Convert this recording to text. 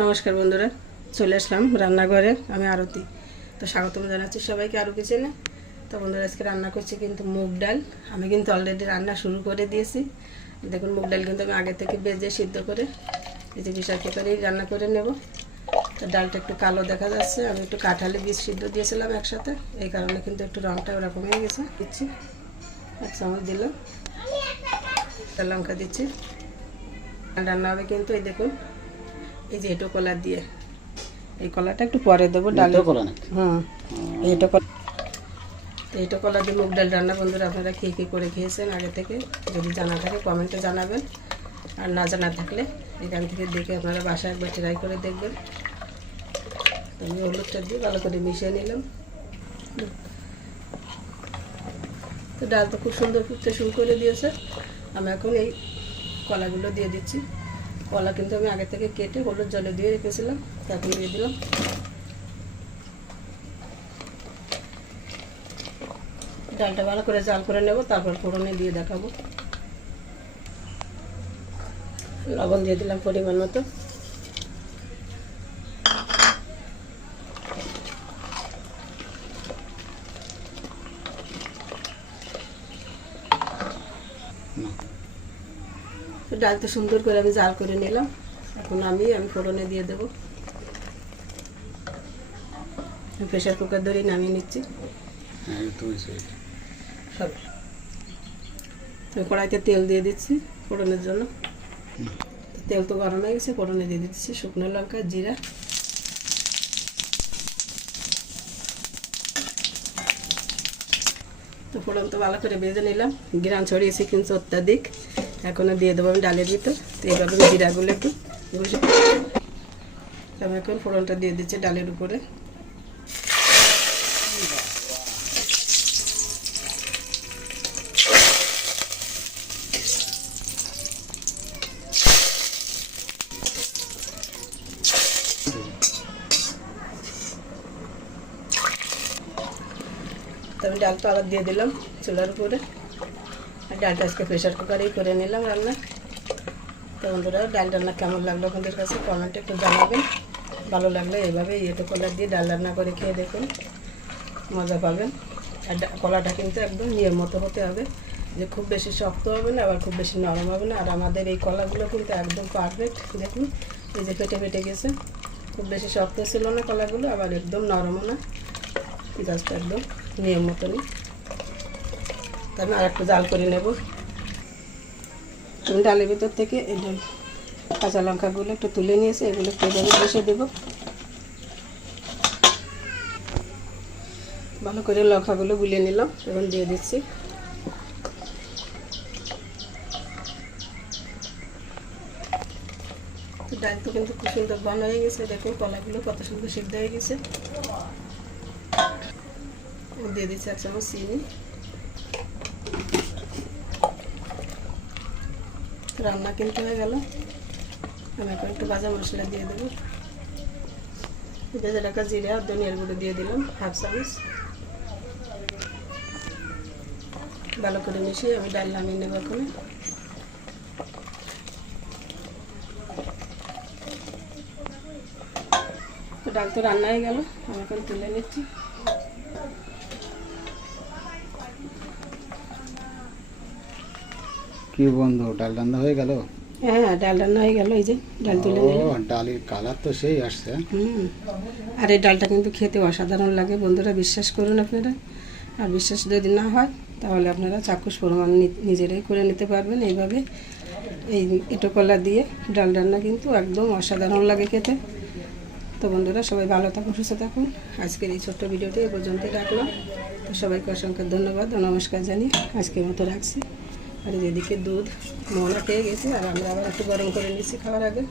নমস্কার বন্ধুরা, চলে আসলাম রান্নাঘরে। আমি আরতি। তো স্বাগতম জানাচ্ছি সবাইকে আরও কিচেনে। তো বন্ধুরা, আজকে রান্না করছি কিন্তু মুগ ডাল। আমি কিন্তু অলরেডি রান্না শুরু করে দিয়েছি। দেখুন, মুগ ডাল কিন্তু আমি আগে থেকে ভেজে সিদ্ধ করে এই যে প্রেসার কুকারেই রান্না করে নেব। তো ডালটা একটু কালো দেখা যাচ্ছে, আমি একটু কাঁঠালি বীজ সিদ্ধ দিয়েছিলাম একসাথে, এই কারণে কিন্তু একটু রঙটা ওরকম হয়ে গেছে। দিচ্ছি 1 চামচ দিলাম, লঙ্কা দিচ্ছি। রান্না হবে কিন্তু এই দেখুন, এই যে এঁটো কলা দিয়ে। এই কলাটা একটু পরে দেবো ডালের কলা। এঁটো কলা দিয়ে মুগ ডাল রান্না। বন্ধুরা, আপনারা কী করে খেয়েছেন আগে থেকে যদি জানা থাকে কমেন্টে জানাবেন, আর না জানা থাকলে এখান থেকে দেখে আপনারা বাসায় একবার ট্রাই করে দেখবেন। আমি হলুদটা দিয়ে ভালো করে মিশিয়ে নিলাম। তো ডাল তো খুব সুন্দর ফুটতে শুরু করে দিয়েছে। আমি এখন এই কলাগুলো দিয়ে দিচ্ছি। কলা কিন্তু আমি আগে থেকে কেটে হলুদ জলে দিয়ে রেখেছিলাম, এখন দিয়ে দিলাম। ডালটা ভালো করে জাল করে নেব, তারপর ফোড়নে দিয়ে দেখাবো। লবণ দিয়ে দিলাম পরিমাণ মতো। ডালটা সুন্দর করে আমি জাল করে নিলাম। এখন আমি ফোড়নে দিয়ে দেবো। প্রেসার কুকার ধরেই নামিয়ে নিচ্ছি। কড়াইতে তেল দিয়ে দিচ্ছি ফোড়নের জন্য। তেল তো গরম হয়ে গেছে, ফোড়নে দিয়ে দিচ্ছি শুকনো লঙ্কা, জিরা। তো ফোড়ন তো ভালো করে ভেজে নিলাম, ঘ্রাণ ছড়িয়েছি কিন্তু অত্যাধিক। এখনও দিয়ে দেবো আমি ডালের ভিতর। তো এইভাবে জিরাগুলো একটু ঘষে আমি এখন ফোড়নটা দিয়ে দিচ্ছি ডালের উপরে। তো আমি ডালটা আবার দিয়ে দিলাম চুলার উপরে। আর ডালটা আজকে প্রেশার কুকারেই করে নিলাম রান্না। তো বন্ধুরা, ডাল রান্না কেমন লাগলো আপনাদের কাছে কমেন্টে একটু জানাবেন। ভালো লাগলে এইভাবে এঁটো কলা দিয়ে ডাল রান্না করে খেয়ে দেখুন, মজা পাবেন। আর কলাটা কিন্তু একদম নিয়ম মতো হতে হবে, যে খুব বেশি শক্ত হবে না, আবার খুব বেশি নরম হবে না। আর আমাদের এই কলাগুলো কিন্তু একদম পারফেক্ট। দেখুন, এই যে ফেটে ফেটে গেছে। খুব বেশি শক্ত ছিল না কলাগুলো, আবার একদম নরমও না, জাস্ট একদম নিয়ম মতনই। তো আমি আর একটু জাল করে নেব। আমি ডালের ভিতর থেকে এই কাঁচা লঙ্কাগুলো একটু তুলে নিয়েছি, এগুলো একটু বসে দেবো। ভালো করে লঙ্কাগুলো গুলিয়ে নিলাম, এখন দিয়ে দিচ্ছি। ডাল তো কিন্তু খুব সুন্দর ঘন হয়ে গেছে। দেখুন কলাগুলো কত সুন্দর সিদ্ধ হয়ে গেছে। দিয়ে দিচ্ছি 1 চামচ চিনি। রান্না কিন্তু হয়ে গেল। আমি এখন একটু ভাজা মশলা দিয়ে দেবো। ভেজে রাখা জিরা আর ধনিয়ার গুঁড়ো দিয়ে দিলাম 1/2 চামচ। ভালো করে মিশিয়ে আমি ডাল নামিয়ে নেব এখন। ডাল তো রান্না হয়ে গেল, আমি এখন তুলে নিচ্ছি। কি বন্ধু, ডাল রান্না হয়ে গেল? হ্যাঁ, ডাল রান্না হয়ে গেল। এই যে ডাল তুলে নিলাম। ডালের কালার তো সেই আসছে। আর এই ডালটা কিন্তু খেতে অসাধারণ লাগে বন্ধুরা, বিশ্বাস করুন আপনারা। আর বিশ্বাস যদি না হয় তাহলে আপনারা চাক্ষুষ প্রমাণ নিজেরাই করে নিতে পারবেন। এইভাবে এই এঁটো কলা দিয়ে ডাল রান্না কিন্তু একদম অসাধারণ লাগে খেতে। তো বন্ধুরা, সবাই ভালো থাকুন, সুস্থ থাকুন। আজকের এই ছোট্ট ভিডিওটি এ পর্যন্তই রাখলাম। তো সবাইকে অসংখ্য ধন্যবাদ ও নমস্কার জানিয়ে আজকের মতো রাখছি। আর এদিকে দুধ মোহনা খেয়ে গেছে, আর আমরা আবার একটু গরম করে নিচ্ছি খাওয়ার আগে।